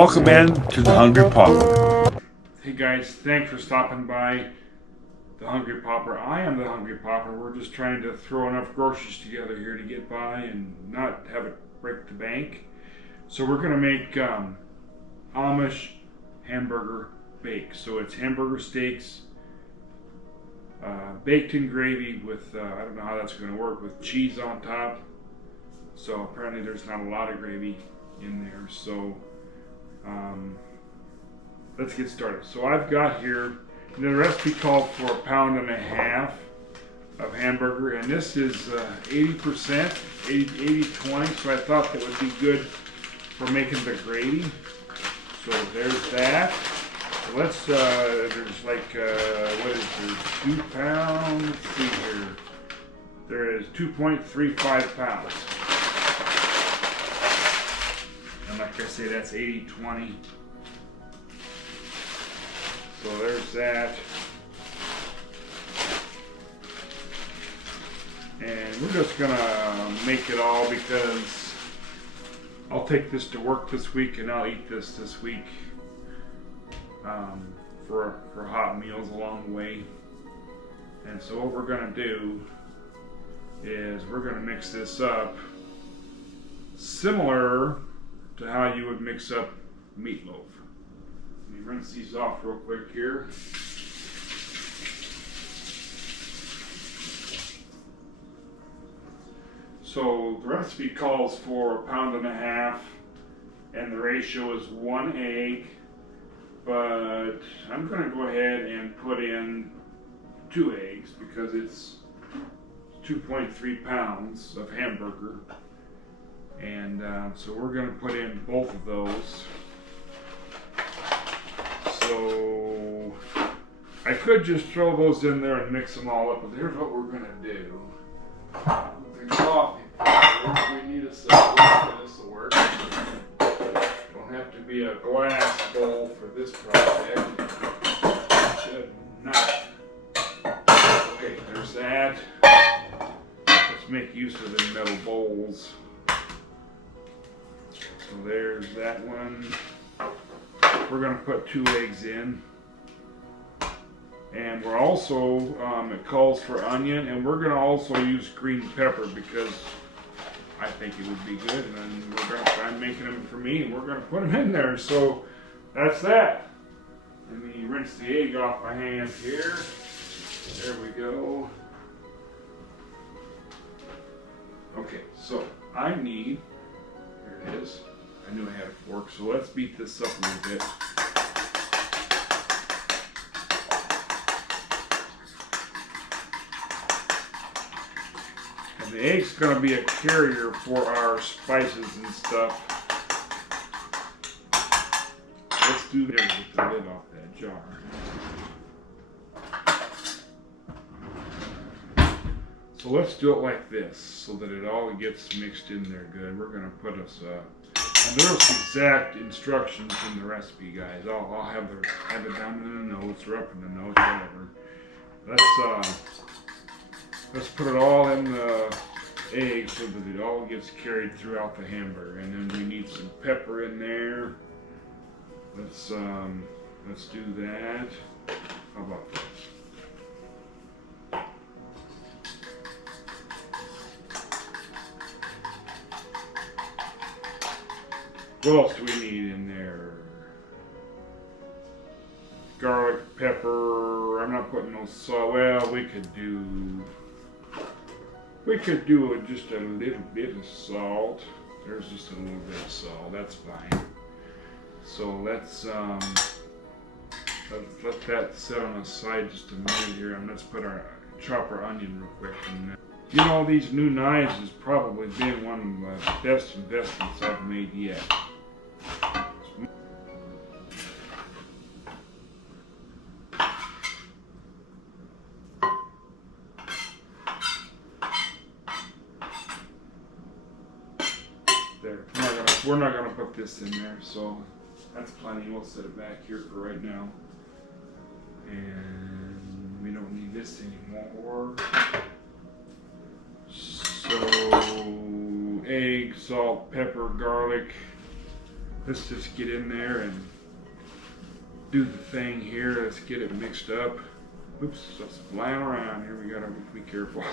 Welcome in to the Hungry Pauper. Hey guys, thanks for stopping by the Hungry Pauper. I am the Hungry Pauper. We're just trying to throw enough groceries together here to get by and not have it break the bank. So we're going to make Amish hamburger bake. So it's hamburger steaks, baked in gravy with, I don't know how that's going to work, with cheese on top. So apparently there's not a lot of gravy in there. So let's get started. So I've got here, the recipe called for 1.5 pounds of hamburger, and this is 80%, 80-20, so I thought that would be good for making the gravy. So there's that. So let's, there's like, what is there, 2 pounds? Let's see here. There is 2.35 pounds. And like I say, that's 80-20. So there's that. And we're just gonna make it all because I'll take this to work this week and I'll eat this week for hot meals along the way. And so what we're gonna do is we're gonna mix this up similar to how you would mix up meatloaf. Let me rinse these off real quick here. So the recipe calls for 1.5 pounds, and the ratio is 1 egg, but I'm going to go ahead and put in 2 eggs because it's 2.3 pounds of hamburger. And so we're going to put in both of those. So I could just throw those in there and mix them all up, but here's what we're going to do. The coffee powder, we need a separate, this will work. Don't have to be a glass bowl for this project. Should not. Okay, there's that. Let's make use of the metal bowls. So there's that one. We're going to put 2 eggs in. And we're also, it calls for onion, and we're going to also use green pepper because I think it would be good. And I'm making them for me, and we're going to put them in there. So that's that. Let me rinse the egg off my hands here. There we go. Okay, so I need, here it is. I knew I had a fork, so let's beat this up a little bit. And the egg's going to be a carrier for our spices and stuff. Let's do that. Get the lid off that jar. So let's do it like this so that it all gets mixed in there good. We're going to put us and there's exact instructions in the recipe, guys. I'll have it down in the notes or up in the notes, whatever. Let's put it all in the egg so that it all gets carried throughout the hamburger. And then we need some pepper in there. Let's do that. How about that? What else do we need in there? Garlic, pepper. I'm not putting no salt. Well, we could do just a little bit of salt. There's just a little bit of salt. That's fine. So let's let that set on the side just a minute here, and let's chop our onion real quick. And you know, these new knives has probably been one of the best investments I've made yet. There, we're not gonna put this in there, so that's plenty. We'll set it back here for right now, and we don't need this anymore. So egg, salt, pepper, garlic, let's just get in there and do the thing here. Let's get it mixed up. Oops, that's flying around here. We gotta be careful.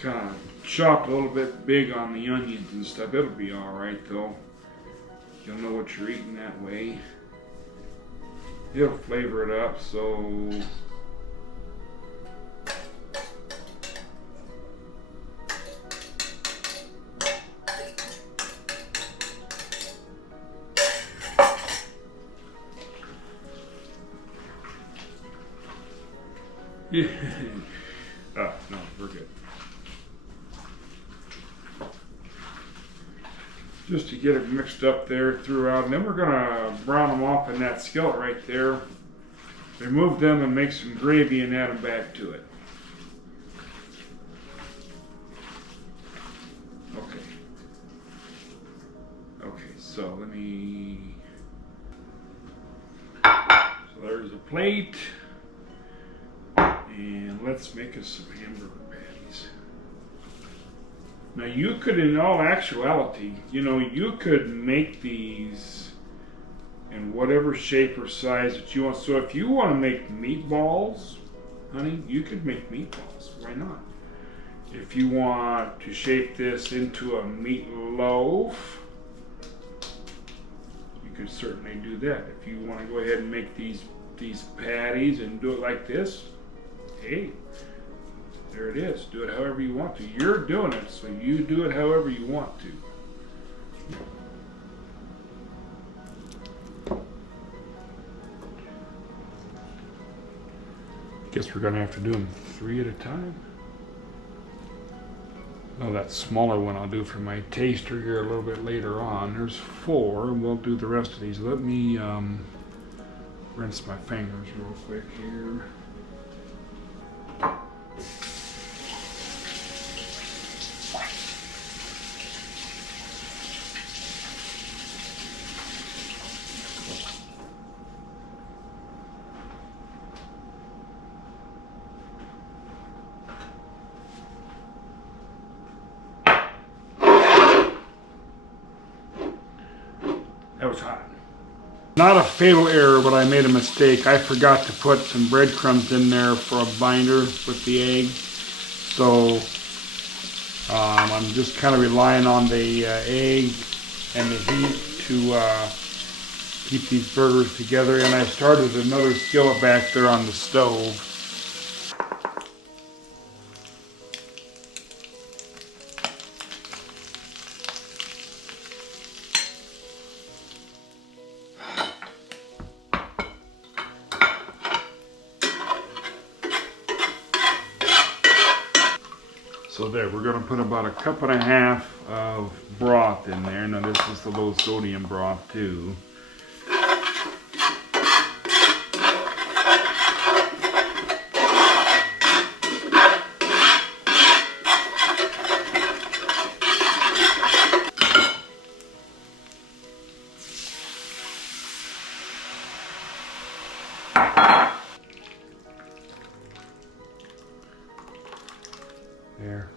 Kind of chopped a little bit big on the onions and stuff. It'll be all right though. You'll know what you're eating that way. It'll flavor it up. So yeah. Oh, no, we're good. Just to get it mixed up there throughout, and then we're gonna brown them off in that skillet right there. Remove them and make some gravy and add them back to it. Okay. Okay, so let me. So there's a plate, and let's make us some hamburger patties. Now you could, in all actuality, you could make these in whatever shape or size that you want. So if you want to make meatballs, honey, you could make meatballs. Why not? If you want to shape this into a meatloaf, you could certainly do that. If you want to go ahead and make these patties and do it like this, hey, there it is. Do it however you want to. You're doing it, so you do it however you want to. Guess we're gonna have to do them 3 at a time. Oh, that smaller one I'll do for my taster here a little bit later on. There's 4, and we'll do the rest of these. Let me rinse my fingers real quick here. That was hot. Not a fatal error, but I made a mistake. I forgot to put some breadcrumbs in there for a binder with the egg. So I'm just kind of relying on the egg and the heat to keep these burgers together. And I started another skillet back there on the stove. So there, we're going to put about 1.5 cups of broth in there. Now this is the low sodium broth too.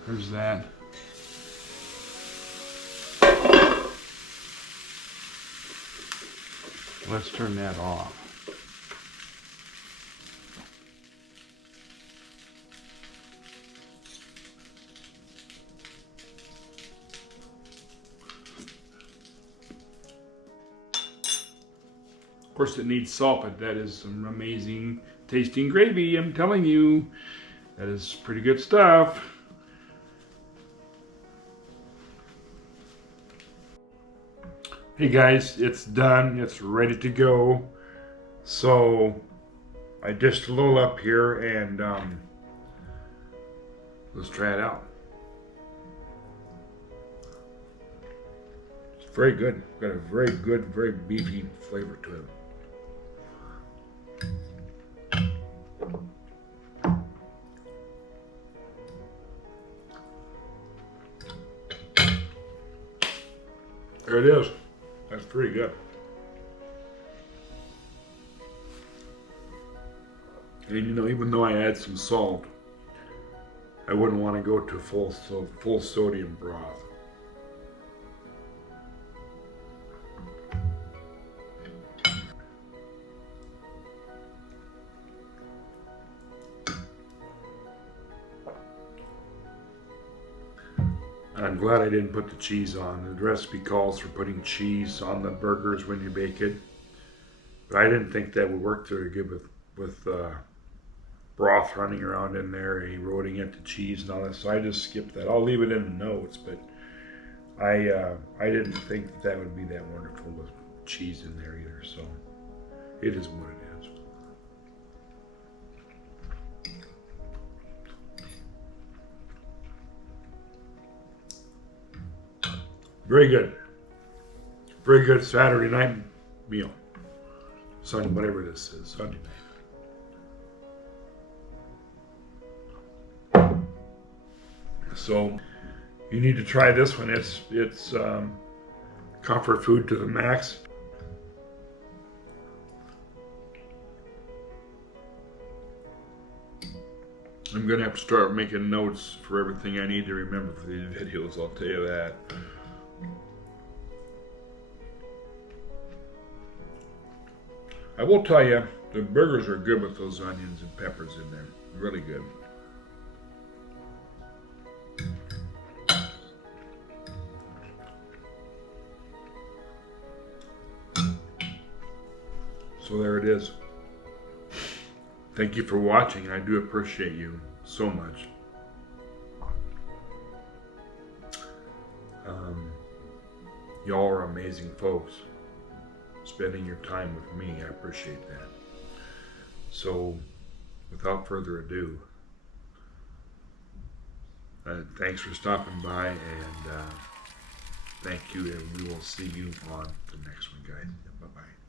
There's that. Let's turn that off. Of course it needs salt, but that is some amazing tasting gravy, I'm telling you. That is pretty good stuff. Hey guys, it's done. It's ready to go. So I dished a little up here and let's try it out. It's very good. Got a very good, very beefy flavor to it. There it is. That's pretty good. And you know, even though I add some salt, I wouldn't want to go to full sodium broth. I'm glad I didn't put the cheese on. The recipe calls for putting cheese on the burgers when you bake it, but I didn't think that would work very good with broth running around in there, eroding into cheese and all that. So I just skipped that. I'll leave it in the notes, but I didn't think that would be that wonderful with cheese in there either. So it is what it is. Very good. Very good Saturday night meal. Sunday, whatever this is, Sunday night. So you need to try this one. It's comfort food to the max. I'm gonna have to start making notes for everything I need to remember for these videos, I'll tell you that. I will tell you, the burgers are good with those onions and peppers in there. Really good. So there it is. Thank you for watching. I do appreciate you so much. Y'all are amazing folks. Spending your time with me, I appreciate that. So, without further ado, thanks for stopping by, and thank you, and we will see you on the next one, guys. Bye-bye.